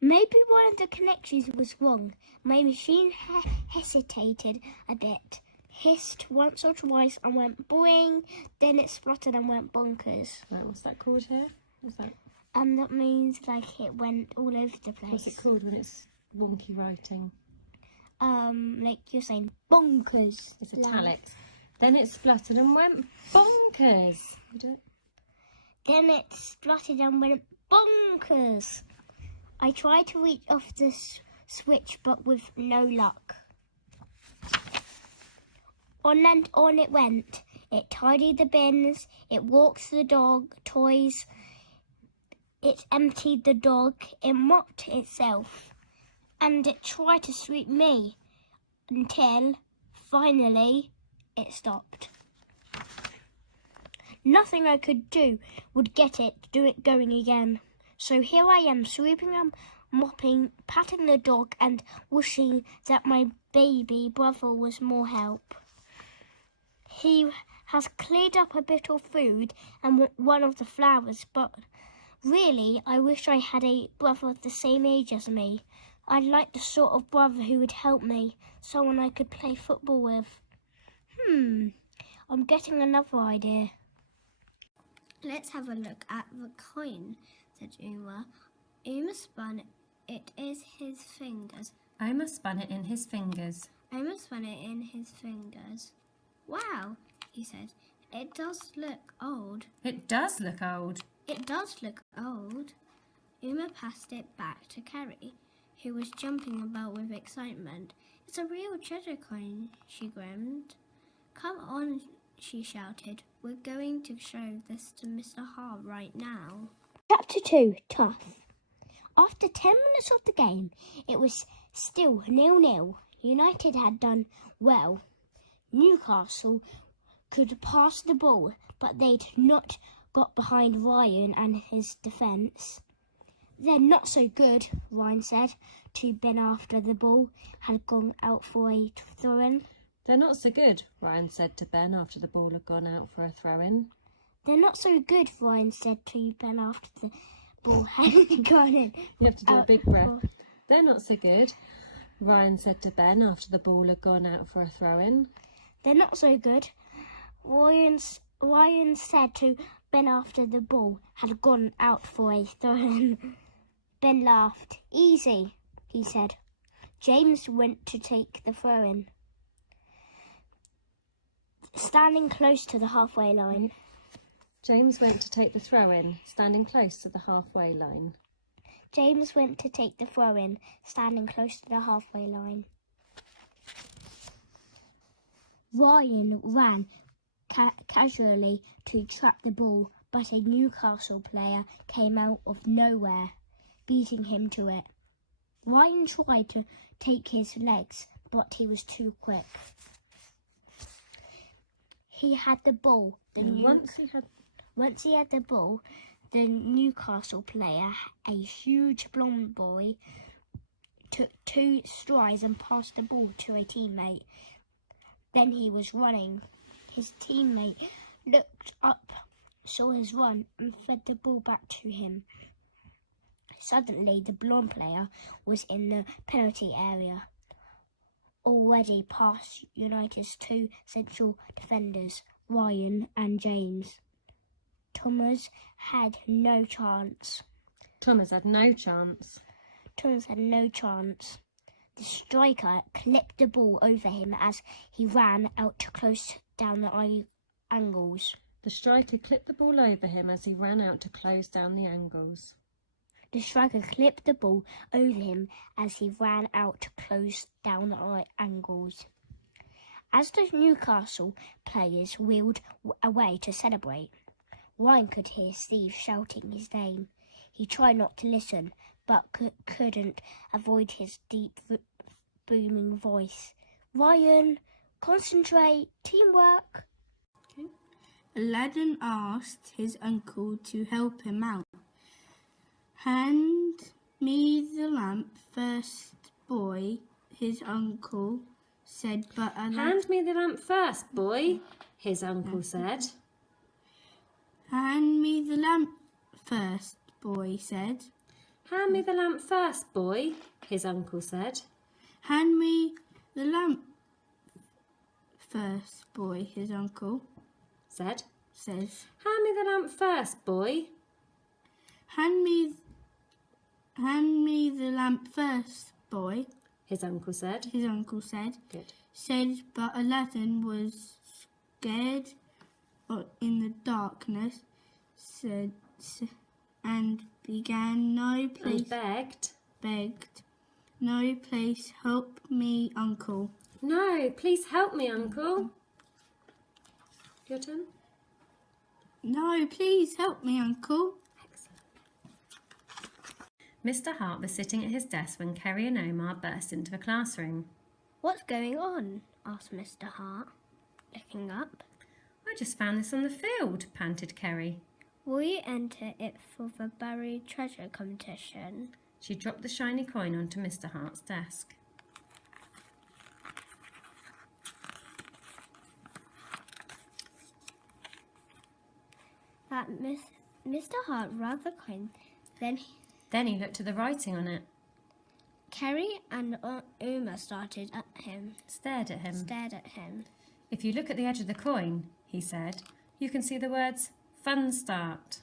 Maybe one of the connections was wrong. My machine hesitated a bit, hissed once or twice and went boing, then it spluttered and went bonkers. Right, what's that called here? What's that? That means like it went all over the place. What's it called when it's wonky writing? Like you're saying bonkers. It's italics. Then it spluttered and went bonkers. You do it? Then it spluttered and went bonkers. I tried to reach off the switch, but with no luck. On and on it went. It tidied the bins. It walked the dog toys. It emptied the dog. It mopped itself. And it tried to sweep me until, finally, it stopped. Nothing I could do would get it to do it going again. So here I am, sweeping and mopping, patting the dog and wishing that my baby brother was more help. He has cleared up a bit of food and one of the flowers, but really I wish I had a brother the same age as me. I'd like the sort of brother who would help me, someone I could play football with. I'm getting another idea. Let's have a look at the coin, said Uma. Uma spun it in his fingers. Oma spun it in his fingers. Uma spun it in his fingers. Wow, he said. It does look old. It does look old. It does look old. Uma passed it back to Carrie, who was jumping about with excitement. It's a real treasure coin, she grinned. Come on, she shouted. We're going to show this to Mr. Hart right now. Chapter 2, Tough. After 10 minutes of the game, it was still 0-0. United had done well. Newcastle could pass the ball, but they'd not got behind Ryan and his defence. They're not so good, Ryan said to Ben after the ball had gone out for a throw-in. They're not so good, Ryan said to Ben after the ball had gone out for a throw-in. They're not so good, Ryan said to Ben after the ball had gone in. You have to do a big breath. They're not so good, Ryan said to Ben after the ball had gone out for a throw-in. They're not so good, Ryan said to Ben after the ball had gone out for a throw-in. Ben laughed. Easy, he said. James went to take the throw-in. Standing close to the halfway line. James went to take the throw-in, standing close to the halfway line. James went to take the throw-in, standing close to the halfway line. Ryan ran casually to trap the ball, but a Newcastle player came out of nowhere, beating him to it. Ryan tried to take his legs, but he was too quick. He had the ball. Once he had the ball, the Newcastle player, a huge blonde boy, took 2 strides and passed the ball to a teammate. Then he was running. His teammate looked up, saw his run, and fed the ball back to him. Suddenly, the blonde player was in the penalty area, already past United's 2 central defenders, Ryan and James. Thomas had no chance. The striker clipped the ball over him as he ran out to close down the angles. The striker clipped the ball over him as he ran out to close down the angles. The striker clipped the ball over him as he ran out to close down the angles. As the Newcastle players wheeled away to celebrate, Ryan could hear Steve shouting his name. He tried not to listen, but couldn't avoid his deep, booming voice. Ryan, concentrate, teamwork. Aladdin asked his uncle to help him out. Hand me the lamp first, boy, his uncle said. But Hand me the lamp first, boy, his uncle said. Hand me the lamp first, boy said. Hand me the lamp first, boy, his uncle said. Hand me the lamp first, boy, his uncle Said. says. Hand me the lamp first, boy. Hand me the lamp first, boy, His uncle said. his uncle said. Good. But Aladdin was scared in the darkness, and began, "No place," And begged, "No place, help me, uncle." No, please help me, uncle. Your turn. "No, please help me, uncle." Mr. Hart was sitting at his desk when Kerry and Omar burst into the classroom. What's going on? Asked Mr. Hart, looking up. I just found this on the field, panted Kerry. Will you enter it for the buried treasure competition? She dropped the shiny coin onto Mr. Hart's desk. Mr. Hart rubbed the coin. Then He looked at the writing on it, Kerry and Uma stared at him. stared at him. If you look at the edge of the coin, he said, you can see the words, Fun Start.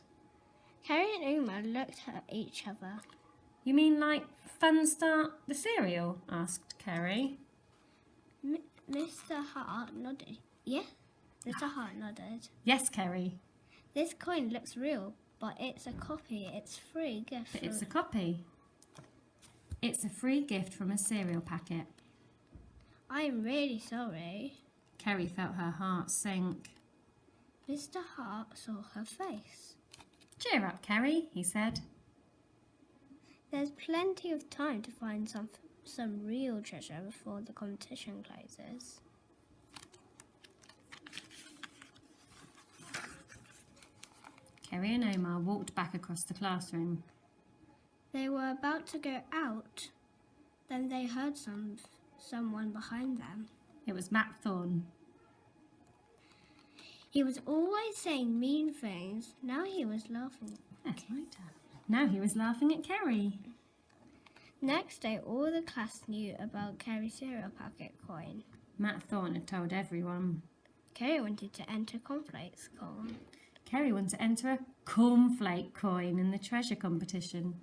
Kerry and Uma looked at each other. You mean like Fun Start the cereal? Asked Kerry. Mr. Hart nodded. Yeah? Mr. Hart nodded. Yes, Kerry, This coin looks real, but it's a copy. It's free gift. but it's a copy. It's a free gift from a cereal packet. I'm really sorry. Kerry felt her heart sink. Mr. Hart saw her face. Cheer up, Kerry, he said. There's plenty of time to find some real treasure before the competition closes. Kerry and Omar walked back across the classroom. They were about to go out. Then they heard someone behind them. It was Matt Thorne. He was always saying mean things. Now he was laughing. Yes, my turn. Now he was laughing at Kerry. Next day, all the class knew about Kerry's cereal packet coin. Matt Thorne had told everyone. Kerry wanted to enter cornflakes coin. Kerry wanted to enter a cornflake coin in the treasure competition.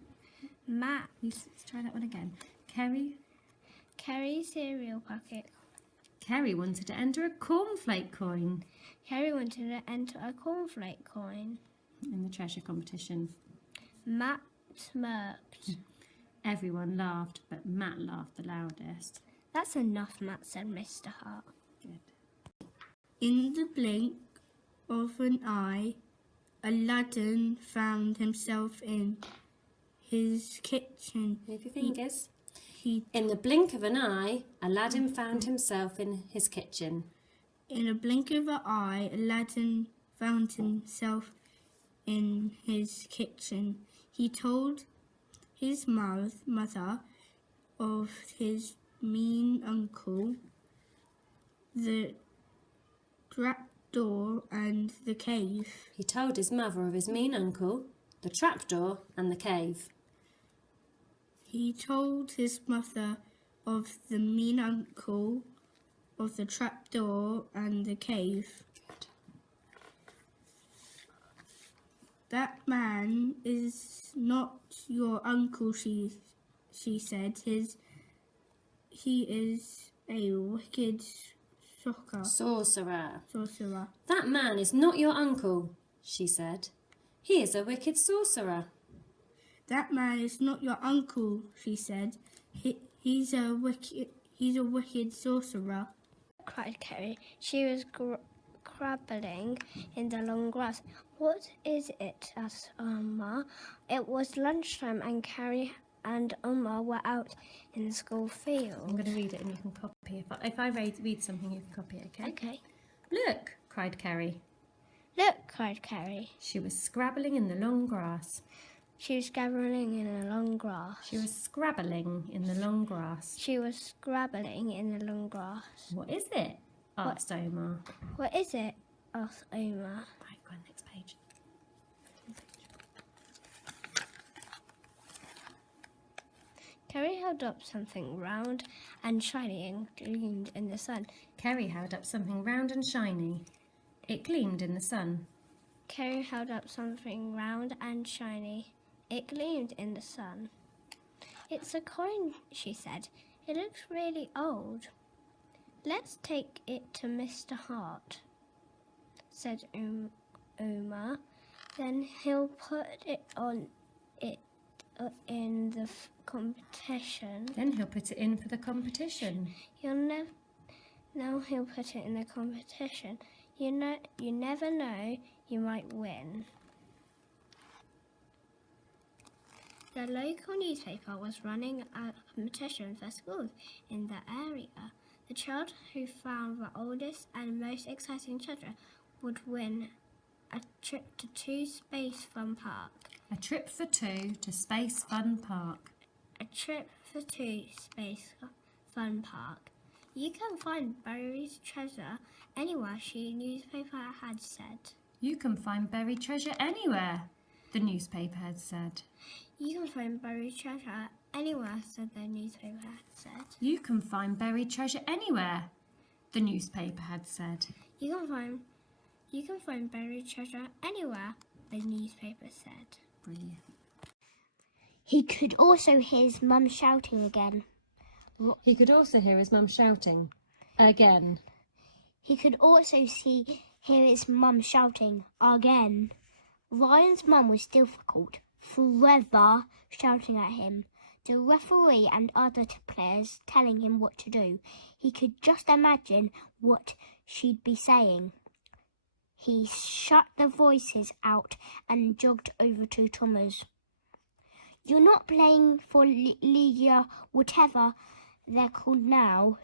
Matt. Let's try that one again. Kerry's cereal packet. Kerry wanted to enter a cornflake coin Kerry wanted to enter a cornflake coin. in the treasure competition. Matt smirked. Everyone laughed, but Matt laughed the loudest. That's enough, Matt said Mr. Hart. Good. In the blink of an eye, Aladdin found himself in his kitchen. Move your fingers. He In the blink of an eye, Aladdin found himself in his kitchen. In a blink of an eye, Aladdin found himself in his kitchen. He told his mother of his mean uncle, the trapdoor and the cave. He told his mother of his mean uncle, the trapdoor, and the cave. He told his mother of the mean uncle, of the trapdoor and the cave. Good. That man is not your uncle, she said. He is a wicked Sorcerer. sorcerer. That man is not your uncle, she said. He is a wicked sorcerer. That man is not your uncle, she said. He's a wicked sorcerer. Cried Kerry. She was crabbling in the long grass. What is it? asked Omar. It was lunchtime and Kerry and Omar were out in the school field. I'm going to read it and you can copy. If I read something, you can copy it, okay? Okay. Look, cried Kerry. Look, cried Kerry. She was scrabbling in the long grass. She was scrabbling in the long grass. She was scrabbling in the long grass. She was scrabbling in the long grass. What is it? Asked Omar. What is it? asked Omar. Right, go on, next page. held up something round and shiny and gleamed in the sun. Kerry held up something round and shiny. It gleamed in the sun. Kerry held up something round and shiny. It gleamed in the sun. It's a coin, she said. It looks really old. Let's take it to Mr. Hart, said Uma. Then he'll put it on it in the competition. Then he'll put it in for the competition. Now he'll put it in the competition. You never know, you might win. The local newspaper was running a competition for schools in the area. The child who found the oldest and most exciting treasure would win a trip to Space Fun Park. A trip for two to Space Fun Park. A trip for two Space Fun Park. You can find buried treasure anywhere, the newspaper had said. You can find buried treasure anywhere, the newspaper had said. You can find buried treasure anywhere, said the newspaper had said. You can find buried treasure anywhere, the newspaper had said. You can find buried treasure anywhere, the newspaper said. Brilliant. He could also hear his mum shouting again. He could also hear his mum shouting again. He could also hear his mum shouting again. Ryan's mum was difficult, forever shouting at him. The referee and other players telling him what to do. He could just imagine what she'd be saying. He shut the voices out and jogged over to Thomas. You're not playing for Liga, whatever they're called now,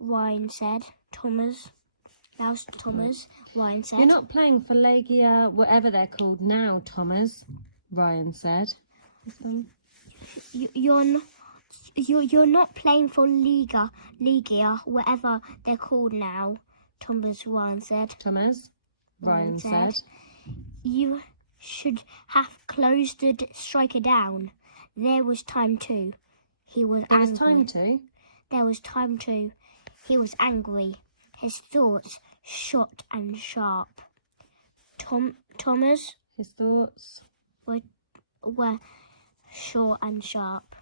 Ryan said. Ryan said. You're not playing for Legia, whatever they're called now, Thomas, Ryan said. You're not playing for Liga, whatever they're called now, Ryan said. Thomas, Ryan said. You should have closed the striker down. There was time to. He was There angry. was time to. There was time to. He was angry. His thoughts short and sharp. Thomas. His thoughts were short and sharp.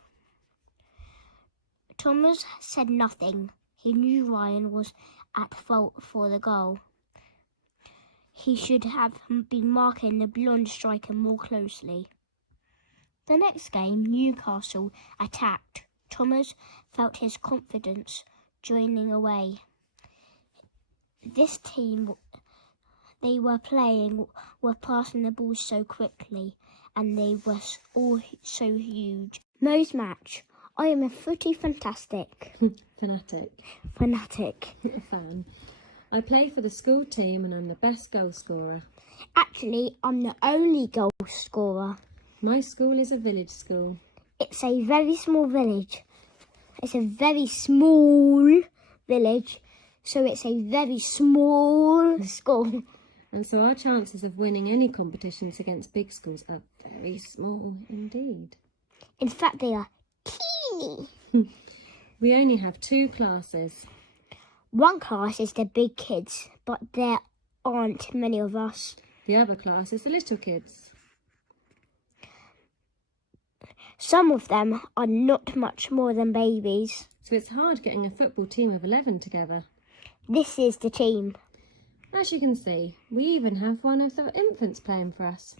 Thomas said nothing. He knew Ryan was at fault for the goal. He should have been marking the blonde striker more closely. The next game, Newcastle attacked. Thomas felt his confidence draining away. This team they were playing were passing the ball so quickly, and they were all so huge. Mo's match. I am a footy fantastic. Fanatic. Fanatic. Fan. I play for the school team and I'm the best goal scorer. Actually, I'm the only goal scorer. My school is a village school. It's a very small village. It's a very small village, so it's a very small school. And so our chances of winning any competitions against big schools are very small indeed. In fact, they are teeny. We only have 2 classes. One class is the big kids, but there aren't many of us. The other class is the little kids. Some of them are not much more than babies. So it's hard getting a football team of 11 together. This is the team. As you can see, we even have one of the infants playing for us.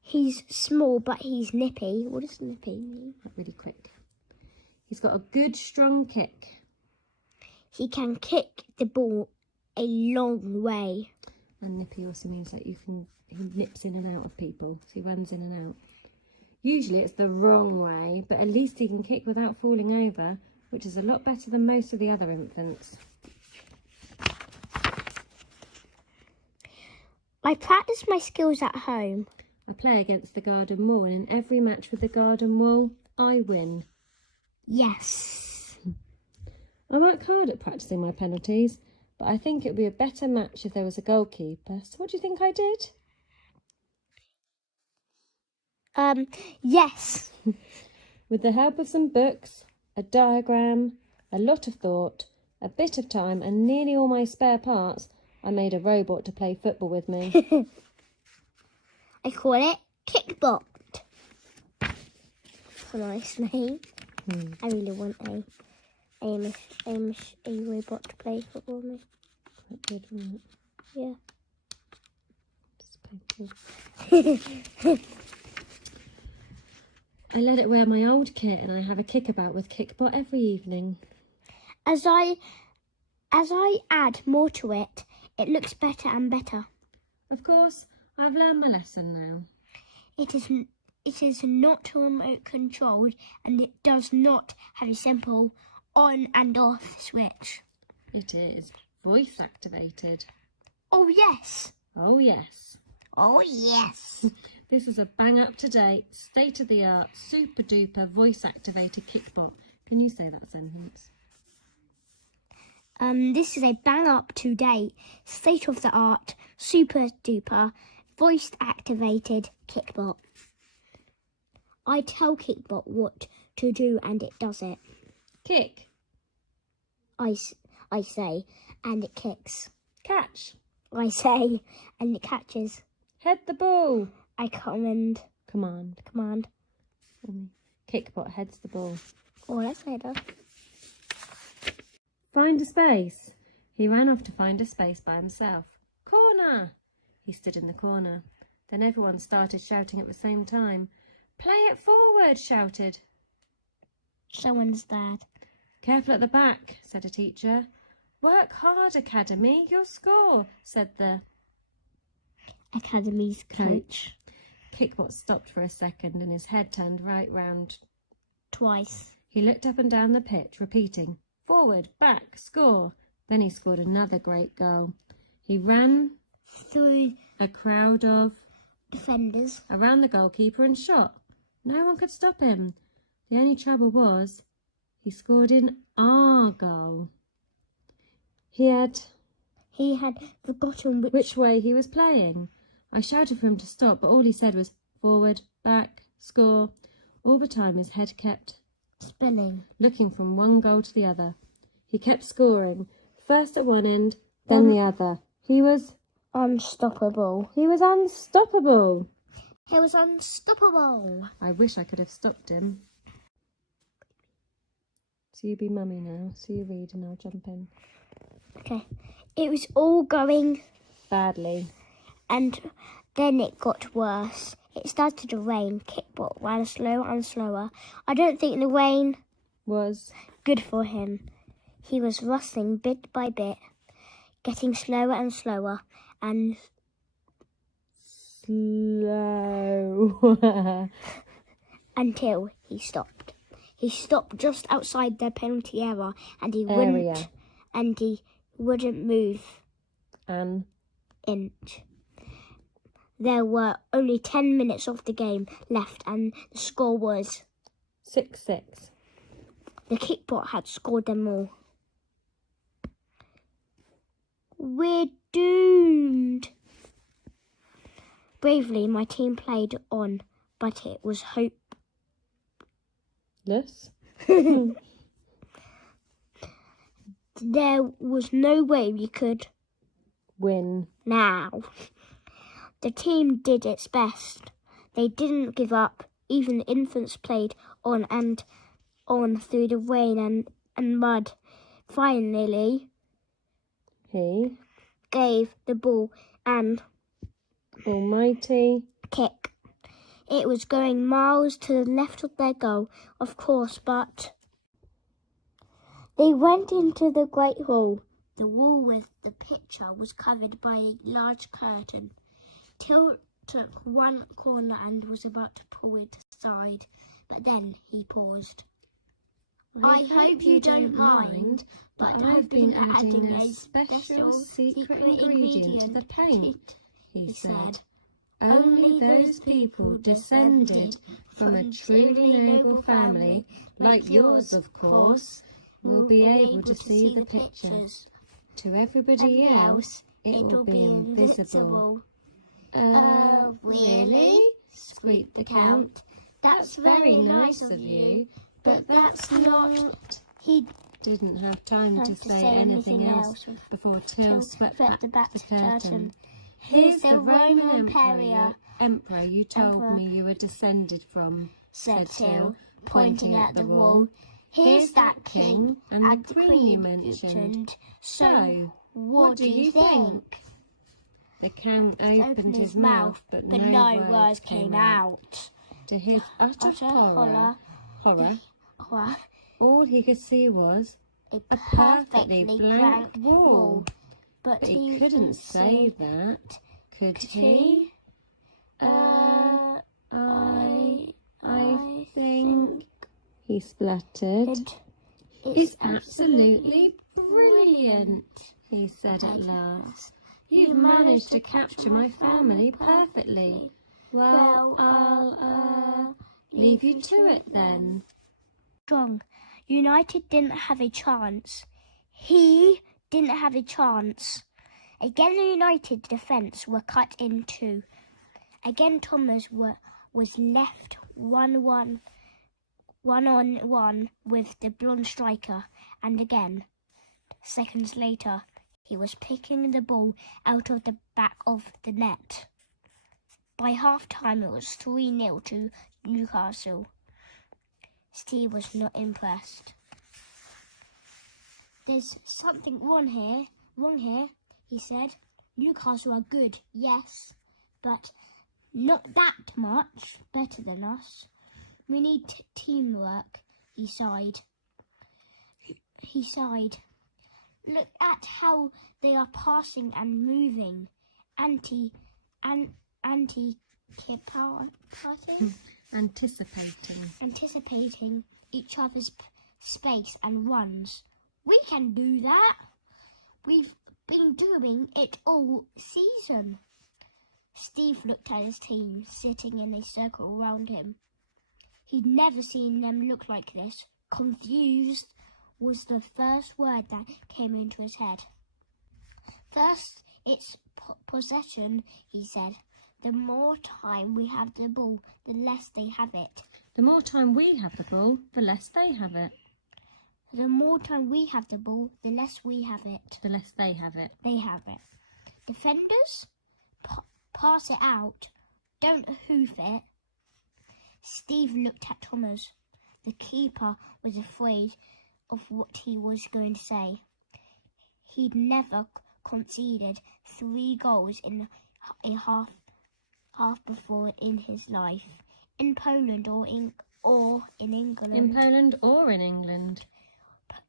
He's small, but he's nippy. What does nippy mean? Not really quick. He's got a good, strong kick. He can kick the ball a long way. And nippy also means that he nips in and out of people. So he runs in and out. Usually it's the wrong way, but at least he can kick without falling over, which is a lot better than most of the other infants. I practice my skills at home. I play against the garden wall, and in every match with the garden wall, I win. Yes. I work hard at practicing my penalties, but I think it would be a better match if there was a goalkeeper. So what do you think I did? Yes. With the help of some books, a diagram, a lot of thought, a bit of time, and nearly all my spare parts, I made a robot to play football with me. I call it Kickbot. It's a nice name. I really want a robot to play football with me. Quite good, wasn't it? Yeah. Just play ball. I let it wear my old kit, and I have a kickabout with Kickbot every evening. As I add more to it, it looks better and better. Of course, I've learned my lesson now. It is not remote controlled, and it does not have a simple on and off switch. It is voice activated. Oh yes. Oh yes. Oh yes. This is a bang up to date, state of the art, super duper voice activated Kickbot. Can you say that sentence? This is a bang up to date, state of the art, super duper, voice activated Kickbot. I tell Kickbot what to do and it does it. Kick. I say, and it kicks. Catch. I say, and it catches. Head the ball. I command. Command. For me. Kickbot heads the ball. Oh, that's better. Find a space. He ran off to find a space by himself. Corner. He stood in the corner. Then everyone started shouting at the same time. Play it forward, shouted. Someone's dad. Careful at the back, said a teacher. Work hard, Academy, you'll score, said the Academy's coach. Kickbot stopped for a second and his head turned right round. Twice. He looked up and down the pitch, repeating, forward, back, score. Then he scored another great goal. He ran Through a crowd of defenders. around the goalkeeper and shot. No one could stop him. The only trouble was he scored in our goal. He had forgotten which way he was playing. I shouted for him to stop, but all he said was forward, back, score. All the time his head kept spinning. looking from one goal to the other. He kept scoring, first at one end, then the other. He was Unstoppable. He was unstoppable. He was unstoppable. I wish I could have stopped him. So you be mummy now. So you read and I'll jump in. Okay. It was all going, Badly. and then it got worse. It started to rain. Kickbot ran slower and slower. I don't think the rain Was good for him. He was rustling bit by bit, getting slower and slower, and slow. until he stopped. He stopped just outside the penalty area, and he wouldn't move An inch. There were only 10 minutes of the game left, and the score was 6-6. the Kickbot had scored them all. We're doomed. Bravely, my team played on, but it was Less. there was no way we could Win. now. The team did its best. They didn't give up. Even the infants played on and on through the rain and mud. Finally, He gave the ball an almighty kick. It was going miles to the left of their goal, of course, but they went into the great hall. The wall with the picture was covered by a large curtain. Till took one corner and was about to pull it aside, but then he paused. I hope you don't mind, but I've been adding a special secret ingredient to the paint, he said. Only those people descended from a truly noble family, like yours of course, will be able to see the pictures. To everybody else, it will be invisible. Really? Squeaked the Count. That's very nice of you, but that's not... He didn't have time to say anything else before Till swept back the curtain. "Here's the Roman emperor you told me you were descended from," said Till, pointing at the wall. "Here's that king and the queen you mentioned. So, what do you think?" The Count opened his mouth, but no words came out. To his utter horror, all he could see was a a perfectly blank wall. But he couldn't say that, could he? I think, he spluttered. "It's absolutely brilliant," he said at last. "You've managed to capture my family perfectly. Well, I'll leave you to it then." Strong. United didn't have a chance. He didn't have a chance. Again, the United defence were cut in two. Again, Thomas was left one on one with the blonde striker, and again, seconds later, he was picking the ball out of the back of the net. By half-time, it was 3-0 to Newcastle. Steve was not impressed. "There's something wrong here, he said. "Newcastle are good, yes, but not that much better than us. We need teamwork," he sighed. "Look at how they are passing and moving. Anticipating each other's space and runs. We can do that. We've been doing it all season." Steve looked at his team sitting in a circle around him. He'd never seen them look like this. Confused was the first word that came into his head. "First, it's possession," he said. "The more time we have the ball, the less they have it." "The more time we have the ball, the less they have it." "The more time we have the ball, the less we have it." "The less they have it." They have it. "Defenders, pass it out. Don't hoof it." Steve looked at Thomas. The keeper was afraid of what he was going to say. He'd never conceded 3 goals in a half before in his life, in Poland or in England. In Poland or in England.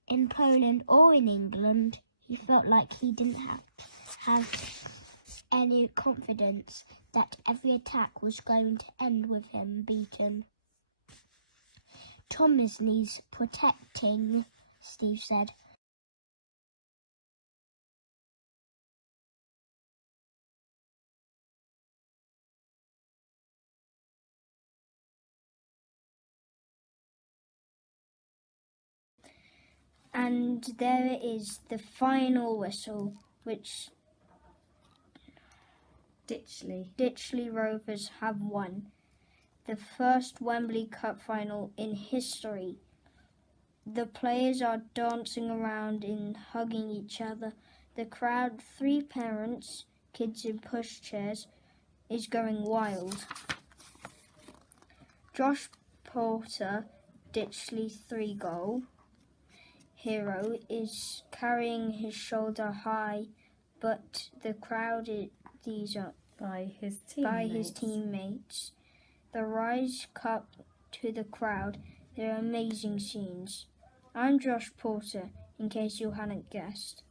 In Poland or in England, he felt like he didn't have any confidence that every attack was going to end with him beaten. "Thomas needs protecting," Steve said. And there it is, the final whistle, which Ditchley Rovers have won. The first Wembley Cup final in history. The players are dancing around and hugging each other. The crowd, 3 parents, kids in pushchairs, is going wild. Josh Porter, Ditchley 3-goal hero, is carrying his shoulder high, but the crowd these are By his teammates. The Rise Cup to the crowd. They're amazing scenes. I'm Josh Porter, in case you hadn't guessed.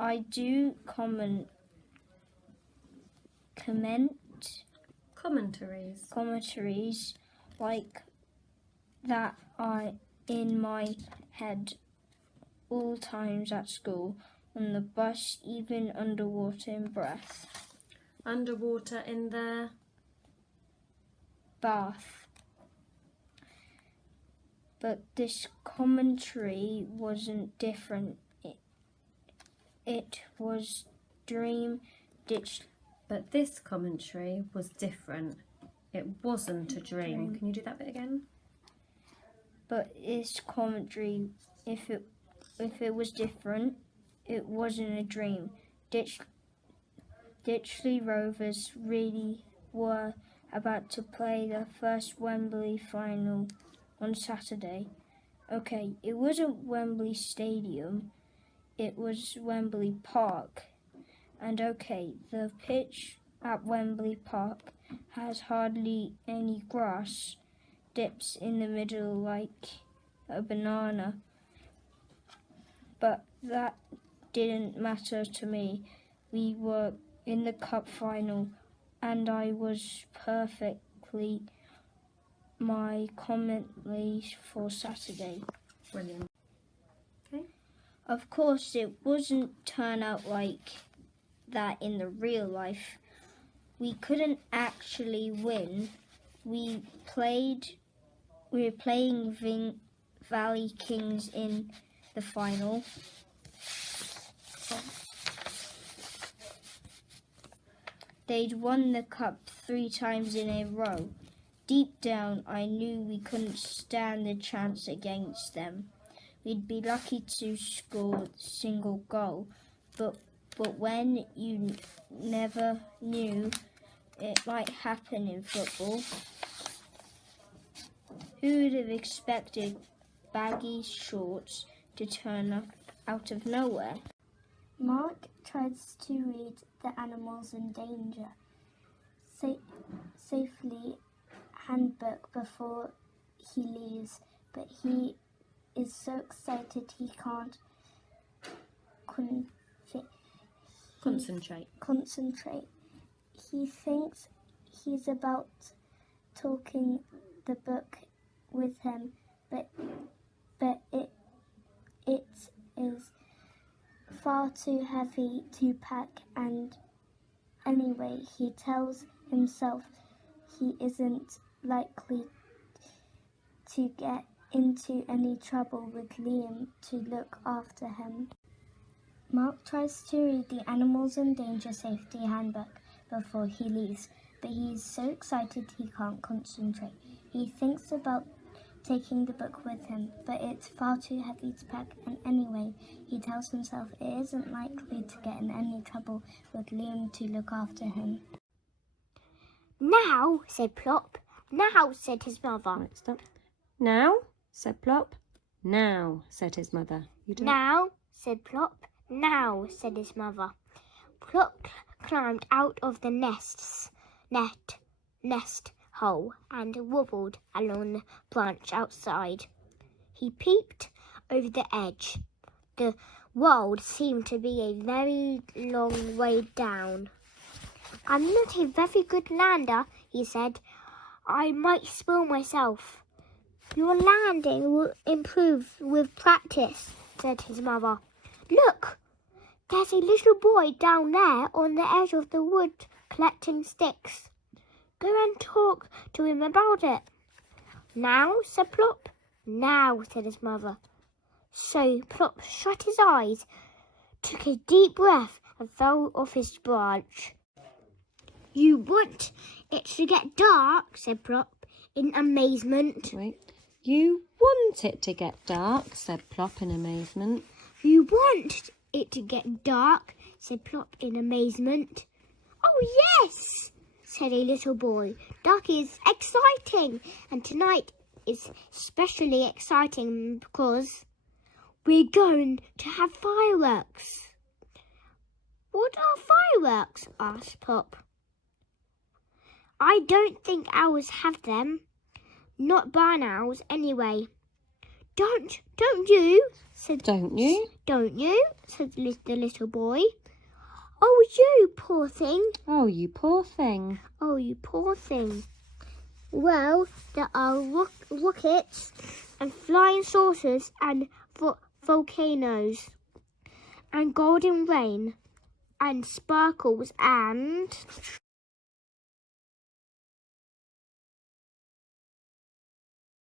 I do commentaries like that are in my head all times at school, on the bus, even underwater in breath. Underwater in the bath. But this commentary wasn't different. It was Dream Ditch. But this commentary was different. It wasn't a dream. Can you do that bit again? But its commentary, if it was different, it wasn't a dream. Ditchley Rovers really were about to play their first Wembley final on Saturday. Okay, it wasn't Wembley Stadium, it was Wembley Park. And okay, the pitch at Wembley Park has hardly any grass, dips in the middle like a banana. But that didn't matter to me. We were in the cup final and I was perfectly my commentary for Saturday. Brilliant. Okay. Of course, it wasn't turn out like that in the real life. We couldn't actually win. We were playing Valley Kings in the final. They'd won the cup 3 times in a row. Deep down, I knew we couldn't stand a chance against them. We'd be lucky to score a single goal, but when you never knew it might happen in football. Who would have expected baggy shorts to turn up out of nowhere? Mark tries to read The Animals in Danger safely handbook before he leaves, but he is so excited he can't concentrate. He thinks he's about taking the book with him, but it is far too heavy to pack, and anyway, he tells himself he isn't likely to get into any trouble with Liam to look after him. Mark tries to read The Animals in Danger Safety Handbook before he leaves, but he is so excited he can't concentrate. He thinks about taking the book with him, but it's far too heavy to pack, and anyway, he tells himself it isn't likely to get in any trouble with Liam to look after him. Now, said Plop. Now, said his mother. Right, stop. Now, said Plop. Now, said his mother. You do it. Now, said Plop. Now, said his mother. Plop climbed out of the nest hole and wobbled along the branch outside. He peeped over the edge. The world seemed to be a very long way down. I'm not a very good lander, he said. I might spill myself. Your landing will improve with practice, said his mother. Look, there's a little boy down there on the edge of the wood collecting sticks. Go and talk to him about it. Now, said Plop. Now, said his mother. So Plop shut his eyes, took a deep breath and fell off his branch. You want it to get dark, said Plop in amazement. Wait. You want it to get dark, said Plop in amazement. You want it to get dark, said Plop in amazement. Oh, yes, said a little boy. Dark is exciting, and tonight is especially exciting because we're going to have fireworks. What are fireworks? Asked Plop. I don't think owls have them. Not barn owls, anyway. Don't you? Said. Don't you? Don't you? Said the little boy. Oh, you poor thing. Oh, you poor thing. Oh, you poor thing. Well, there are rockets and flying saucers and volcanoes and golden rain and sparkles and